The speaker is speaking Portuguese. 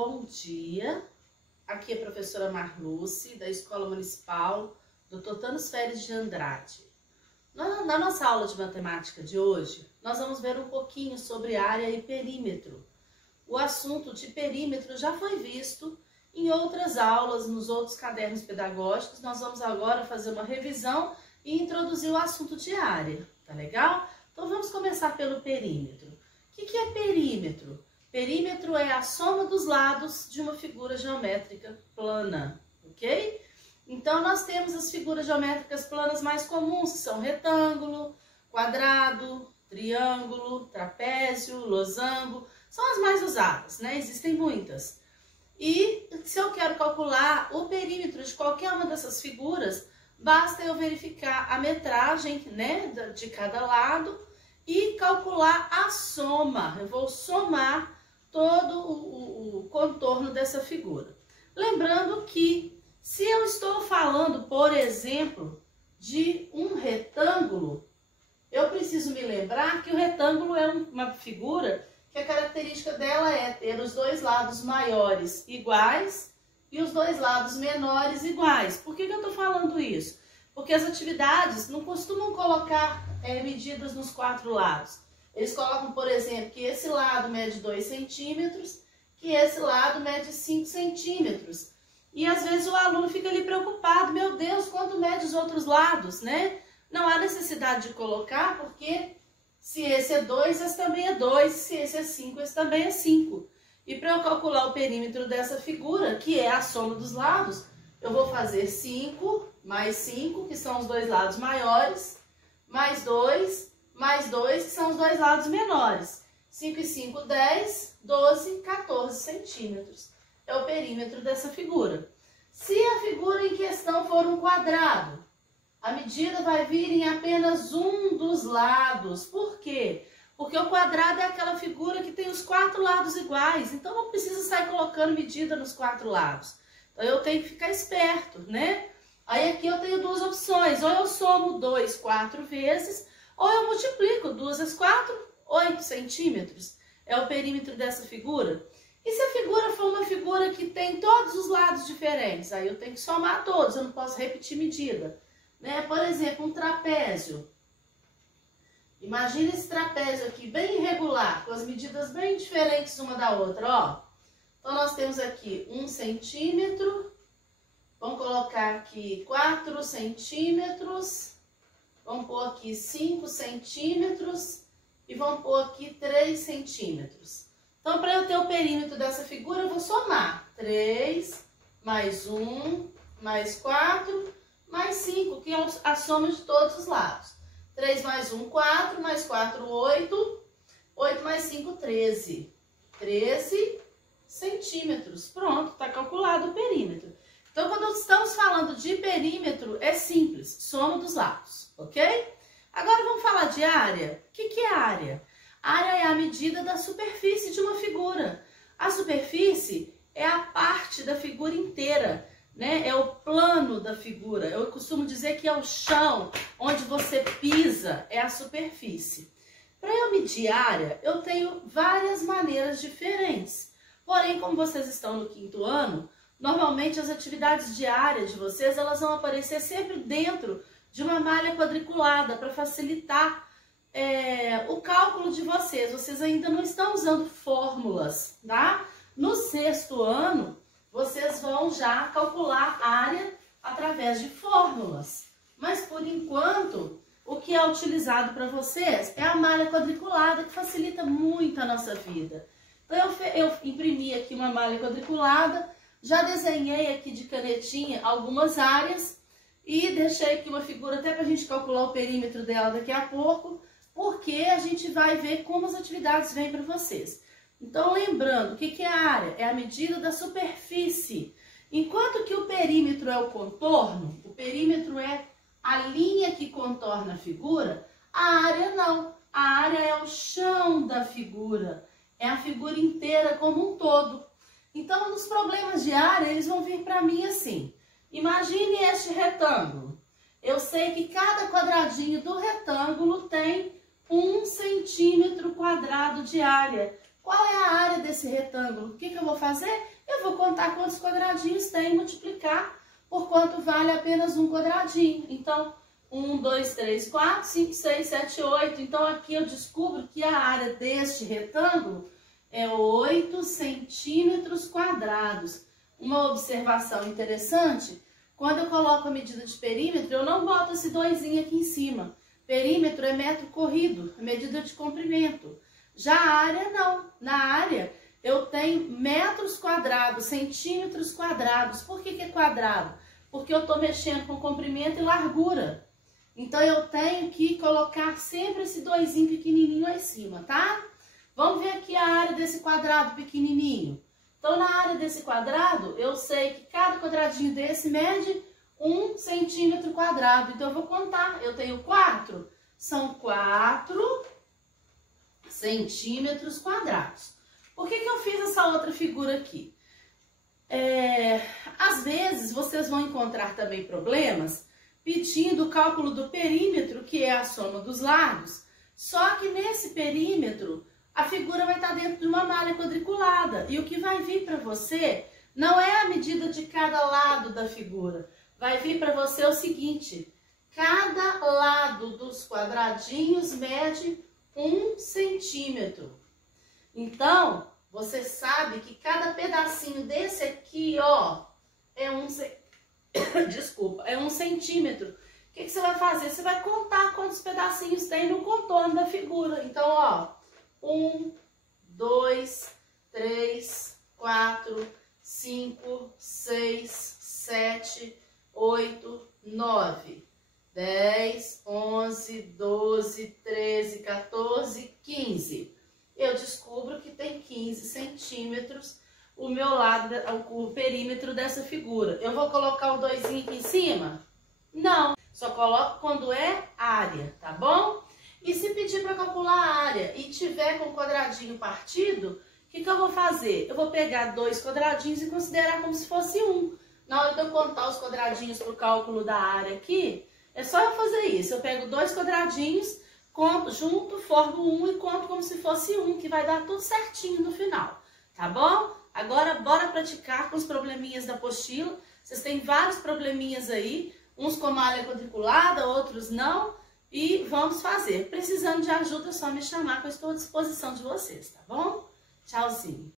Bom dia, aqui é a professora Marluce, da Escola Municipal Dr. Thanos Ferres de Andrade. Na nossa aula de matemática de hoje, nós vamos ver um pouquinho sobre área e perímetro. O assunto de perímetro já foi visto em outras aulas, nos outros cadernos pedagógicos. Nós vamos agora fazer uma revisão e introduzir o assunto de área, tá legal? Então vamos começar pelo perímetro. O que é perímetro? Perímetro é a soma dos lados de uma figura geométrica plana, ok? Então nós temos as figuras geométricas planas mais comuns, que são retângulo, quadrado, triângulo, trapézio, losango, são as mais usadas, né? Existem muitas. E se eu quero calcular o perímetro de qualquer uma dessas figuras, basta eu verificar a metragem, né, de cada lado e calcular a soma. Eu vou somar todo o contorno dessa figura. Lembrando que se eu estou falando, por exemplo, de um retângulo, eu preciso me lembrar que o retângulo é uma figura que a característica dela é ter os dois lados maiores iguais e os dois lados menores iguais. Por que eu estou falando isso? Porque as atividades não costumam colocar medidas nos quatro lados. Eles colocam, por exemplo, que esse lado mede 2 centímetros, que esse lado mede 5 centímetros. E às vezes o aluno fica ali preocupado, meu Deus, quanto mede os outros lados, né? Não há necessidade de colocar, porque se esse é 2, esse também é 2, se esse é 5, esse também é 5. E para eu calcular o perímetro dessa figura, que é a soma dos lados, eu vou fazer 5 mais 5, que são os dois lados maiores, mais 2, que são os dois lados menores. 5 e 5, 10, 12, 14 centímetros. É o perímetro dessa figura. Se a figura em questão for um quadrado, a medida vai vir em apenas um dos lados. Por quê? Porque o quadrado é aquela figura que tem os quatro lados iguais. Então não precisa sair colocando medida nos quatro lados. Então eu tenho que ficar esperto, né? Aí aqui eu tenho duas opções. Ou eu somo 2 4 vezes, ou eu multiplico 2 vezes 4, 8 centímetros. É o perímetro dessa figura. E se a figura for uma figura que tem todos os lados diferentes? Aí eu tenho que somar todos, eu não posso repetir medida. Né? Por exemplo, um trapézio. Imagina esse trapézio aqui bem irregular, com as medidas bem diferentes uma da outra, ó. Então nós temos aqui 1 centímetro, vamos colocar aqui 4 centímetros, vamos pôr aqui 5 centímetros e vamos pôr aqui 3 centímetros. Então, para eu ter o perímetro dessa figura, eu vou somar 3 mais 1 mais 4 mais 5, que é a soma de todos os lados. 3 mais 1, 4, mais 4, 8, 8 mais 5, 13. 13 centímetros. Pronto, está calculado o perímetro. Então, quando estamos falando de perímetro, é simples, soma dos lados, ok? Agora vamos falar de área. O que é área? Área é a medida da superfície de uma figura. A superfície é a parte da figura inteira, né? É o plano da figura. Eu costumo dizer que é o chão onde você pisa, é a superfície. Para eu medir área, eu tenho várias maneiras diferentes. Porém, como vocês estão no 5º ano, normalmente as atividades de área de vocês, elas vão aparecer sempre dentro de uma malha quadriculada para facilitar o cálculo de vocês. Vocês ainda não estão usando fórmulas, tá? No 6º ano, vocês vão já calcular área através de fórmulas. Mas, por enquanto, o que é utilizado para vocês é a malha quadriculada, que facilita muito a nossa vida. Então, eu imprimi aqui uma malha quadriculada, já desenhei aqui de canetinha algumas áreas e deixei aqui uma figura até para a gente calcular o perímetro dela daqui a pouco, porque a gente vai ver como as atividades vêm para vocês. Então, lembrando, o que é a área? É a medida da superfície. Enquanto que o perímetro é o contorno, o perímetro é a linha que contorna a figura, a área não. A área é o chão da figura, é a figura inteira como um todo. Então, nos problemas de área, eles vão vir para mim assim. Imagine este retângulo. Eu sei que cada quadradinho do retângulo tem 1 centímetro quadrado de área. qual é a área desse retângulo? O que eu vou fazer? Eu vou contar quantos quadradinhos tem e multiplicar por quanto vale apenas um quadradinho. Então, 1, 2, 3, 4, 5, 6, 7, 8. Então, aqui eu descubro que a área deste retângulo é 8 centímetros quadrados. Uma observação interessante, quando eu coloco a medida de perímetro, eu não boto esse 2 aqui em cima. Perímetro é metro corrido, é medida de comprimento. Já a área não. Na área eu tenho metros quadrados, centímetros quadrados. Por que é quadrado? Porque eu estou mexendo com comprimento e largura. Então eu tenho que colocar sempre esse 2 pequenininho aí em cima, tá? Vamos ver aqui a área desse quadrado pequenininho. Então na área desse quadrado eu sei que cada quadradinho desse mede 1 centímetro quadrado. Então eu vou contar. Eu tenho 4. São 4 centímetros quadrados. Por que eu fiz essa outra figura aqui? Às vezes vocês vão encontrar também problemas pedindo o cálculo do perímetro, que é a soma dos lados. Só que nesse perímetro a figura vai estar dentro de uma malha quadriculada. E o que vai vir para você não é a medida de cada lado da figura. Vai vir para você o seguinte: cada lado dos quadradinhos mede 1 centímetro. Então, você sabe que cada pedacinho desse aqui, ó, é 1 centímetro. O que você vai fazer? Você vai contar quantos pedacinhos tem no contorno da figura. Então, ó, 1, 2, 3, 4, 5, 6, 7, 8, 9, 10, 11, 12, 13, 14, 15. Eu descubro que tem 15 centímetros o meu lado, o perímetro dessa figura. Eu vou colocar o 2 aqui em cima? Não, só coloco quando é área, tá bom? E se pedir para calcular a área e tiver com o quadradinho partido, o que eu vou fazer? Eu vou pegar 2 quadradinhos e considerar como se fosse 1. Na hora de eu contar os quadradinhos para o cálculo da área aqui, é só eu fazer isso. Eu pego 2 quadradinhos, conto junto, formo 1 e conto como se fosse 1, que vai dar tudo certinho no final, tá bom? Agora, bora praticar com os probleminhas da apostila. Vocês têm vários probleminhas aí, uns com malha quadriculada, outros não. E vamos fazer. Precisando de ajuda, é só me chamar, que eu estou à disposição de vocês, tá bom? Tchauzinho.